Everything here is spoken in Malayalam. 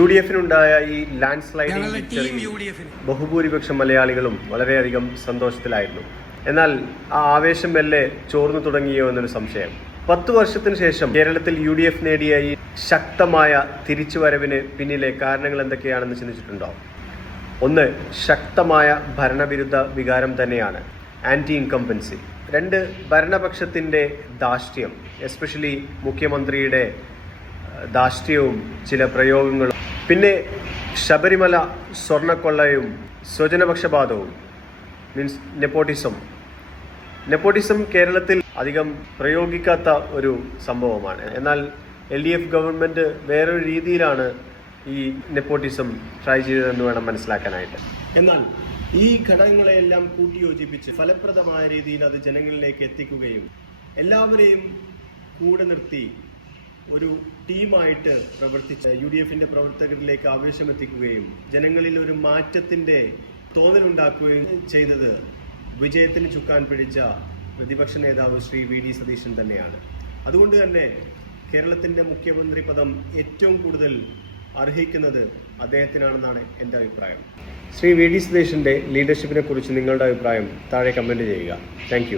UDF-നുണ്ടായ ഈ ലാൻഡ് സ്ലൈഡിംഗ് ബഹുഭൂരിപക്ഷം മലയാളികളും വളരെയധികം സന്തോഷത്തിലായിരുന്നു. എന്നാൽ ആ ആവേശം മെല്ലെ ചോർന്നു തുടങ്ങിയോ എന്നൊരു സംശയം. 10 വർഷത്തിന് ശേഷം കേരളത്തിൽ UDF നേടിയ ഈ ശക്തമായ തിരിച്ചുവരവിന് പിന്നിലെ കാരണങ്ങൾ എന്തൊക്കെയാണെന്ന് ചിന്തിച്ചിട്ടുണ്ടോ? ഒന്ന്, ശക്തമായ ഭരണവിരുദ്ധ വികാരം തന്നെയാണ്, ആൻറ്റി ഇൻകംബൻസി. 2, ഭരണപക്ഷത്തിൻ്റെ ധാർഷ്ട്യം, എസ്പെഷ്യലി മുഖ്യമന്ത്രിയുടെ ധാർഷ്ട്യവും ചില പ്രയോഗങ്ങളും. പിന്നെ ശബരിമല സ്വർണ്ണക്കൊള്ളയും സ്വജനപക്ഷപാതവും, മീൻസ് നെപ്പോട്ടിസം കേരളത്തിൽ അധികം പ്രയോഗിക്കാത്ത ഒരു സംഭവമാണ്. എന്നാൽ LDF ഗവൺമെൻറ് വേറൊരു രീതിയിലാണ് ഈ നെപ്പോട്ടിസം ട്രൈ ചെയ്തതെന്ന് വേണം മനസ്സിലാക്കാനായിട്ട്. എന്നാൽ ഈ ഘടകങ്ങളെല്ലാം കൂട്ടിയോജിപ്പിച്ച് ഫലപ്രദമായ രീതിയിൽ അത് ജനങ്ങളിലേക്ക് എത്തിക്കുകയും എല്ലാവരെയും കൂടെ നിർത്തി ഒരു ടീമായിട്ട് പ്രവർത്തിച്ച UDF-ന്റെ പ്രവർത്തകരിലേക്ക് ആവേശമെത്തിക്കുകയും ജനങ്ങളിൽ ഒരു മാറ്റത്തിൻ്റെ തോന്നലുണ്ടാക്കുകയും ചെയ്തത് വിജയത്തിന് ചുക്കാൻ പിടിച്ച പ്രതിപക്ഷ നേതാവ് ശ്രീ VD സതീശൻ തന്നെയാണ്. അതുകൊണ്ട് തന്നെ കേരളത്തിൻ്റെ മുഖ്യമന്ത്രി പദം ഏറ്റവും കൂടുതൽ അർഹിക്കുന്നത് അദ്ദേഹത്തിനാണെന്നാണ് എൻ്റെ അഭിപ്രായം. ശ്രീ VD സതീശൻ്റെ ലീഡർഷിപ്പിനെ കുറിച്ച് നിങ്ങളുടെ അഭിപ്രായം താഴെ കമൻറ്റ് ചെയ്യുക. താങ്ക്